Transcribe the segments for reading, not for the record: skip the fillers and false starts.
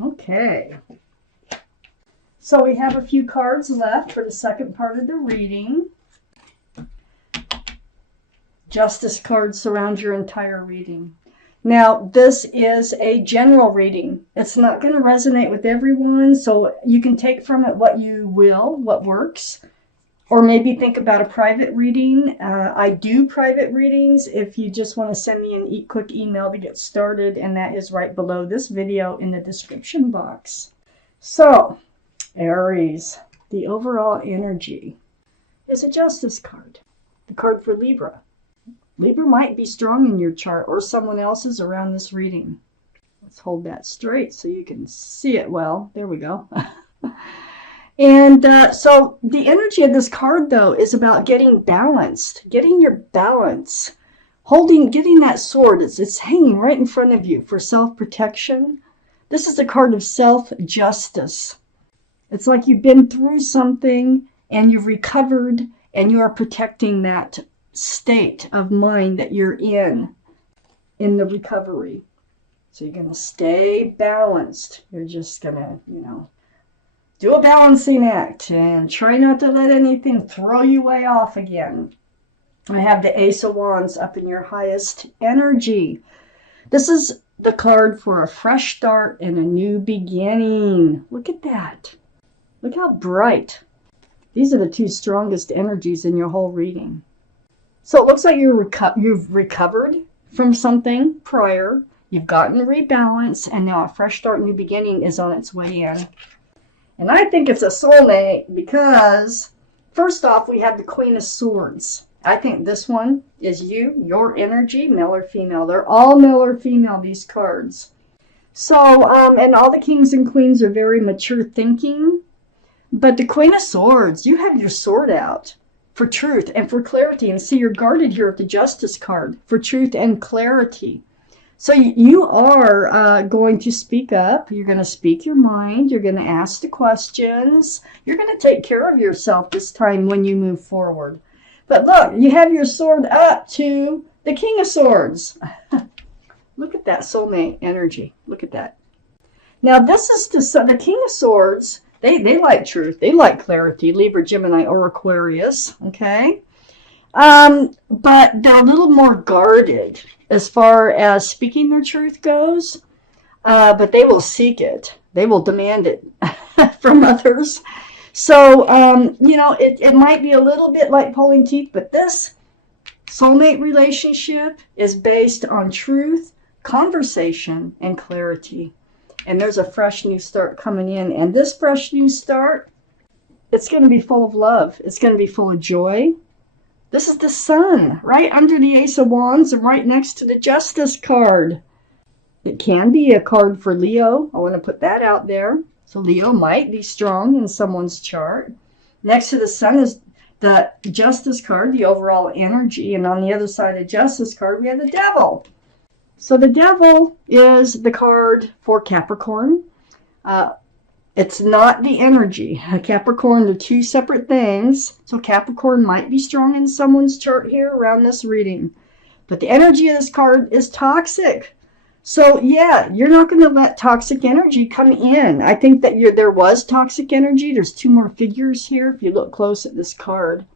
Okay. So we have a few cards left for the second part of the reading. Justice cards surround your entire reading. Now, this is a general reading. It's not going to resonate with everyone, so you can take from it what you will, what works, or maybe think about a private reading. I do private readings if you just want to send me a quick email to get started, and that is right below this video in the description box. So, Aries, the overall energy is a Justice card, the card for Libra. Libra might be strong in your chart or someone else's around this reading. Let's hold that straight so you can see it well. There we go. And so the energy of this card, though, is about getting balanced, getting your balance, getting that sword. It's hanging right in front of you for self-protection. This is a card of self-justice. It's like you've been through something and you've recovered and you are protecting that state of mind that you're in the recovery. So you're going to stay balanced. You're just going to, do a balancing act and try not to let anything throw you way off again. I have the Ace of Wands up in your highest energy. This is the card for a fresh start and a new beginning. Look at that. Look how bright. These are the two strongest energies in your whole reading. So it looks like you've recovered from something prior. You've gotten rebalance, and now a fresh start, new beginning is on its way in. And I think it's a soulmate because, first off, we have the Queen of Swords. I think this one is your energy, male or female. They're all male or female, these cards. So, and all the kings and queens are very mature thinking. But the Queen of Swords, you have your sword out for truth and for clarity. And see, you're guarded here with the Justice card for truth and clarity. So you are going to speak up. You're going to speak your mind. You're going to ask the questions. You're going to take care of yourself this time when you move forward. But look, you have your sword up to the King of Swords. Look at that soulmate energy. Look at that. Now, this is the King of Swords. They like truth. They like clarity. Libra, Gemini, or Aquarius. Okay? But they're a little more guarded as far as speaking their truth goes. But they will seek it. They will demand it from others. So, it might be a little bit like pulling teeth, but this soulmate relationship is based on truth, conversation, and clarity. And there's a fresh new start coming in. And this fresh new start, it's going to be full of love. It's going to be full of joy. This is the Sun, right under the Ace of Wands and right next to the Justice card. It can be a card for Leo. I want to put that out there. So Leo might be strong in someone's chart. Next to the Sun is the Justice card, the overall energy. And on the other side of the Justice card, we have the Devil. So the Devil is the card for Capricorn. It's not the energy. Capricorn, they're two separate things. So Capricorn might be strong in someone's chart here around this reading. But the energy of this card is toxic. So yeah, you're not going to let toxic energy come in. I think that there was toxic energy. There's two more figures here if you look close at this card.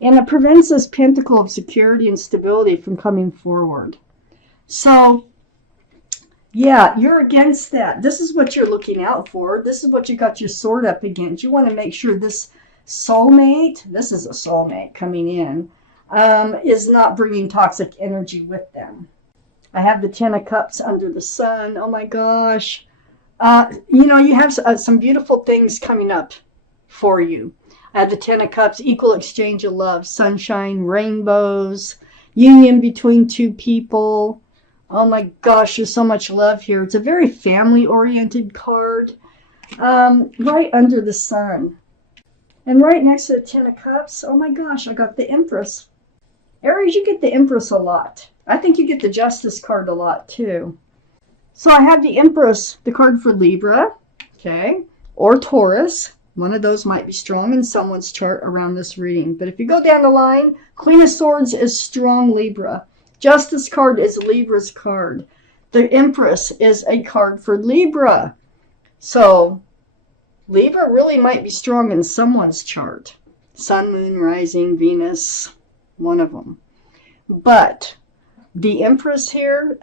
And it prevents this pentacle of security and stability from coming forward. So, yeah, you're against that. This is what you're looking out for. This is what you got your sword up against. You want to make sure this soulmate, this is a soulmate coming in, is not bringing toxic energy with them. I have the Ten of Cups under the Sun. Oh my gosh. You have some beautiful things coming up for you. I have the Ten of Cups, equal exchange of love, sunshine, rainbows, union between two people. Oh my gosh, there's so much love here. It's a very family-oriented card. Right under the Sun. And right next to the Ten of Cups, oh my gosh, I got the Empress. Aries, you get the Empress a lot. I think you get the Justice card a lot too. So I have the Empress, the card for Libra, okay, or Taurus. One of those might be strong in someone's chart around this reading. But if you go down the line, Queen of Swords is strong Libra. Justice card is Libra's card. The Empress is a card for Libra. So Libra really might be strong in someone's chart. Sun, Moon, Rising, Venus, one of them. But the Empress here,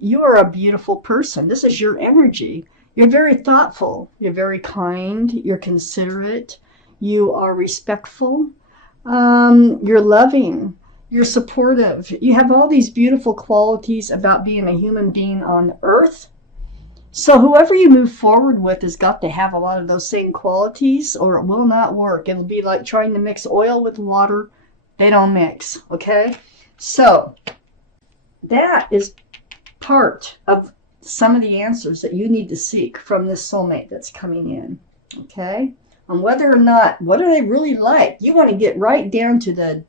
you are a beautiful person. This is your energy. You're very thoughtful. You're very kind. You're considerate. You are respectful. You're loving. You're supportive. You have all these beautiful qualities about being a human being on Earth. So whoever you move forward with has got to have a lot of those same qualities, or it will not work. It'll be like trying to mix oil with water. They don't mix, okay? So that is part of some of the answers that you need to seek from this soulmate that's coming in, okay? On whether or not, what are they really like? You want to get right down to the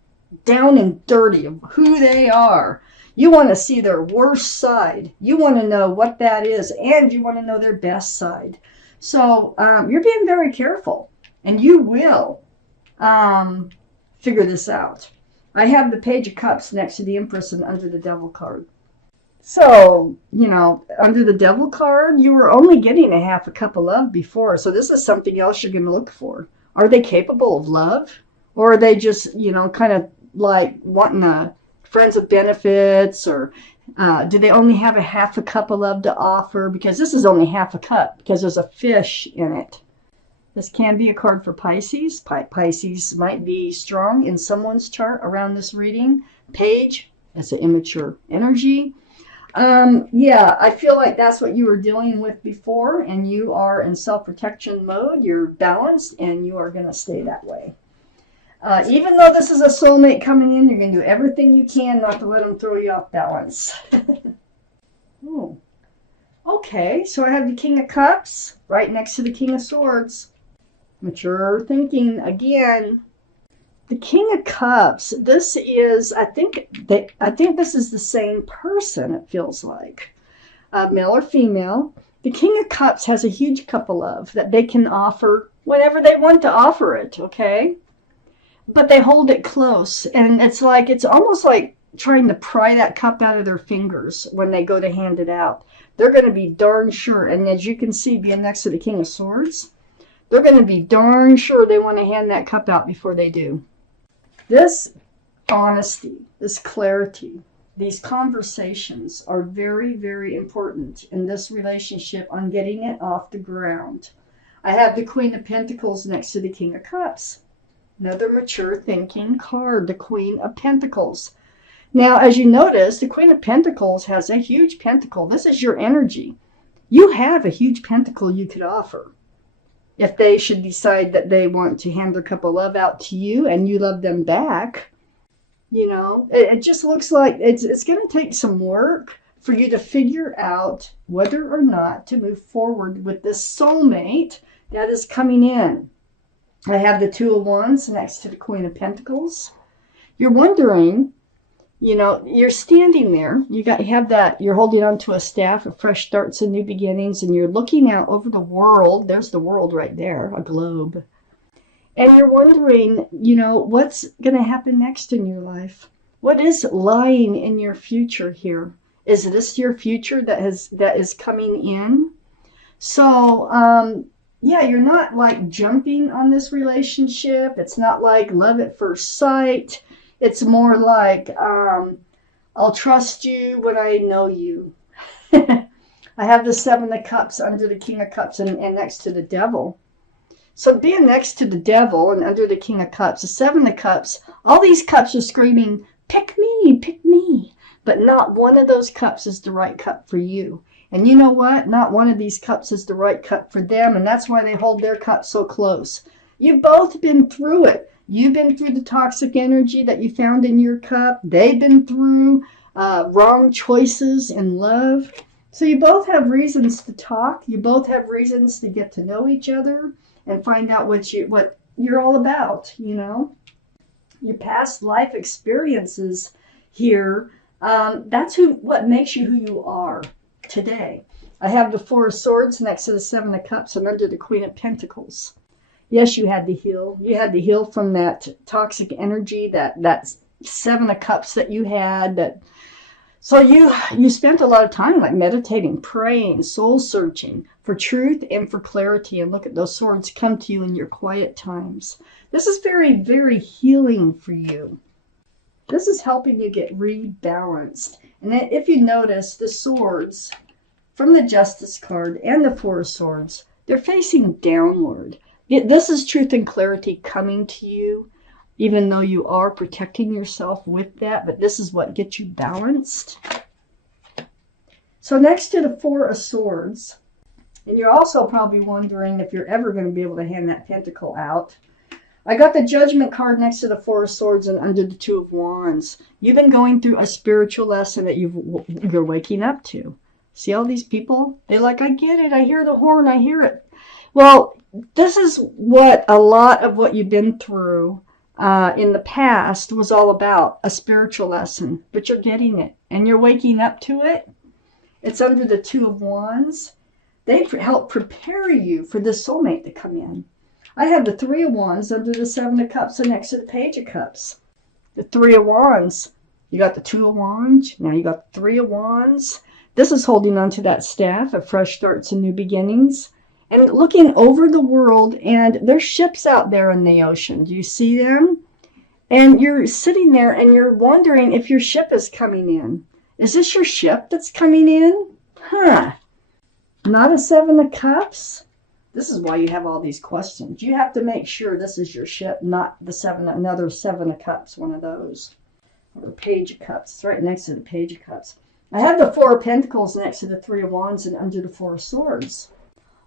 down and dirty of who they are. You want to see their worst side. You want to know what that is, and you want to know their best side. So you're being very careful, and you will figure this out. I have the Page of Cups next to the Empress and under the Devil card. So, you know, under the Devil card, you were only getting a half a cup of love before. So this is something else you're going to look for. Are they capable of love? Or are they just, you know, kind of like wanting a friends with benefits? Or do they only have a half a cup of love to offer? Because this is only half a cup because there's a fish in it. This can be a card for Pisces. Pisces might be strong in someone's chart around this reading. Page, that's an immature energy. Yeah, I feel like that's what you were dealing with before, and you are in self-protection mode. You're balanced, and you are going to stay that way. Even though this is a soulmate coming in, you're going to do everything you can not to let them throw you off balance. Oh, okay, so I have the King of Cups right next to the King of Swords. Mature thinking again. The King of Cups, this is, I think this is the same person, it feels like. Male or female. The King of Cups has a huge cup of love that they can offer whenever they want to offer it, okay? But they hold it close, and it's almost like trying to pry that cup out of their fingers when they go to hand it out. They're going to be darn sure, and as you can see, being next to the King of Swords, they're going to be darn sure they want to hand that cup out before they do. This honesty, this clarity, these conversations are very, very important in this relationship on getting it off the ground. I have the Queen of Pentacles next to the King of Cups. Another mature thinking card, the Queen of Pentacles. Now, as you notice, the Queen of Pentacles has a huge pentacle. This is your energy. You have a huge pentacle you could offer. If they should decide that they want to hand their cup of love out to you and you love them back, you know, it just looks like it's going to take some work for you to figure out whether or not to move forward with this soulmate that is coming in. I have the Two of Wands next to the Queen of Pentacles. You're wondering, you know, you're standing there. You're holding onto a staff of fresh starts and new beginnings, and you're looking out over the world. There's the world right there, a globe. And you're wondering, you know, what's going to happen next in your life? What is lying in your future here? Is this your future that is coming in? So, yeah, you're not like jumping on this relationship. It's not like love at first sight. It's more like, I'll trust you when I know you. I have the Seven of Cups under the King of Cups and next to the Devil. So being next to the Devil and under the King of Cups, the Seven of Cups, all these cups are screaming, pick me, pick me. But not one of those cups is the right cup for you. And you know what? Not one of these cups is the right cup for them, and that's why they hold their cup so close. You've both been through it. You've been through the toxic energy that you found in your cup. They've been through wrong choices in love. So you both have reasons to talk. You both have reasons to get to know each other and find out what you're all about, you know. Your past life experiences here, that's what makes you who you are today. I have the Four of Swords next to the Seven of Cups and under the Queen of Pentacles. Yes, you had to heal. You had to heal from that toxic energy, that Seven of Cups that you had. So you spent a lot of time like meditating, praying, soul searching, for truth and for clarity. And look at those swords come to you in your quiet times. This is very, very healing for you. This is helping you get rebalanced. And then if you notice, the swords from the Justice card and the Four of Swords, they're facing downward. This is truth and clarity coming to you, even though you are protecting yourself with that. But this is what gets you balanced. So next to the Four of Swords, and you're also probably wondering if you're ever going to be able to hand that pentacle out. I got the Judgment card next to the Four of Swords and under the Two of Wands. You've been going through a spiritual lesson that you're waking up to. See all these people? They're like, I get it. I hear the horn. I hear it. Well, this is what a lot of what you've been through in the past was all about, a spiritual lesson. But you're getting it, and you're waking up to it. It's under the Two of Wands. They help prepare you for the soulmate to come in. I have the Three of Wands under the Seven of Cups and next to the Page of Cups. The Three of Wands. You got the Two of Wands. Now you got the Three of Wands. This is holding on to that staff of fresh starts and new beginnings. And looking over the world, and there's ships out there in the ocean. Do you see them? And you're sitting there and you're wondering if your ship is coming in. Is this your ship that's coming in? Huh. Not a Seven of Cups? This is why you have all these questions. You have to make sure this is your ship, not the another Seven of Cups, one of those. Or Page of Cups. It's right next to the Page of Cups. I have the Four of Pentacles next to the Three of Wands and under the Four of Swords.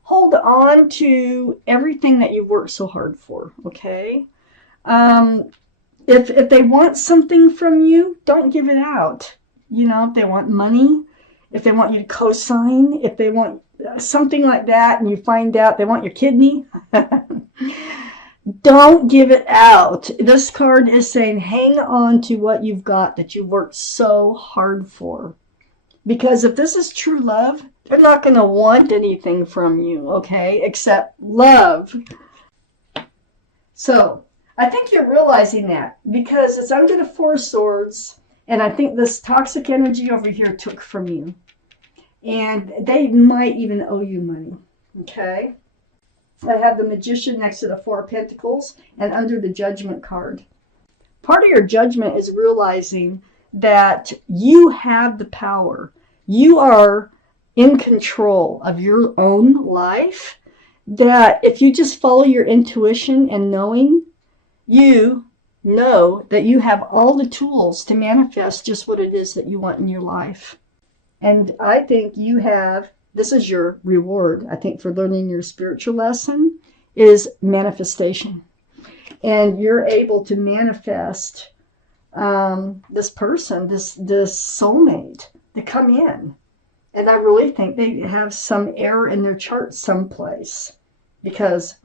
Hold on to everything that you've worked so hard for, okay? If they want something from you, don't give it out. You know, if they want money, if they want you to co-sign, if they want something like that, and you find out they want your kidney, don't give it out. This card is saying hang on to what you've got that you worked so hard for. Because if this is true love, they're not going to want anything from you, okay, except love. So I think you're realizing that because it's under the Four of Swords, and I think this toxic energy over here took from you. And they might even owe you money, okay? I have the Magician next to the Four of Pentacles and under the Judgment card. Part of your judgment is realizing that you have the power. You are in control of your own life. That if you just follow your intuition and knowing, you know that you have all the tools to manifest just what it is that you want in your life. And I think you have, this is your reward, I think, for learning your spiritual lesson, is manifestation. And you're able to manifest this person, this soulmate, to come in. And I really think they have some error in their chart someplace. Because,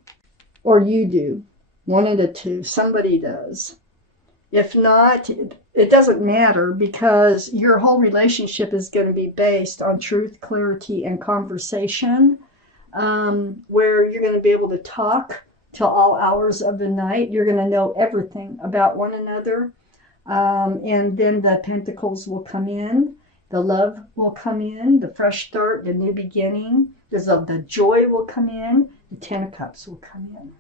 or you do, one of the two, somebody does. If not, it doesn't matter because your whole relationship is going to be based on truth, clarity, and conversation, where you're going to be able to talk till all hours of the night. You're going to know everything about one another. And then the pentacles will come in. The love will come in. The fresh start, the new beginning. The joy will come in. The Ten of Cups will come in.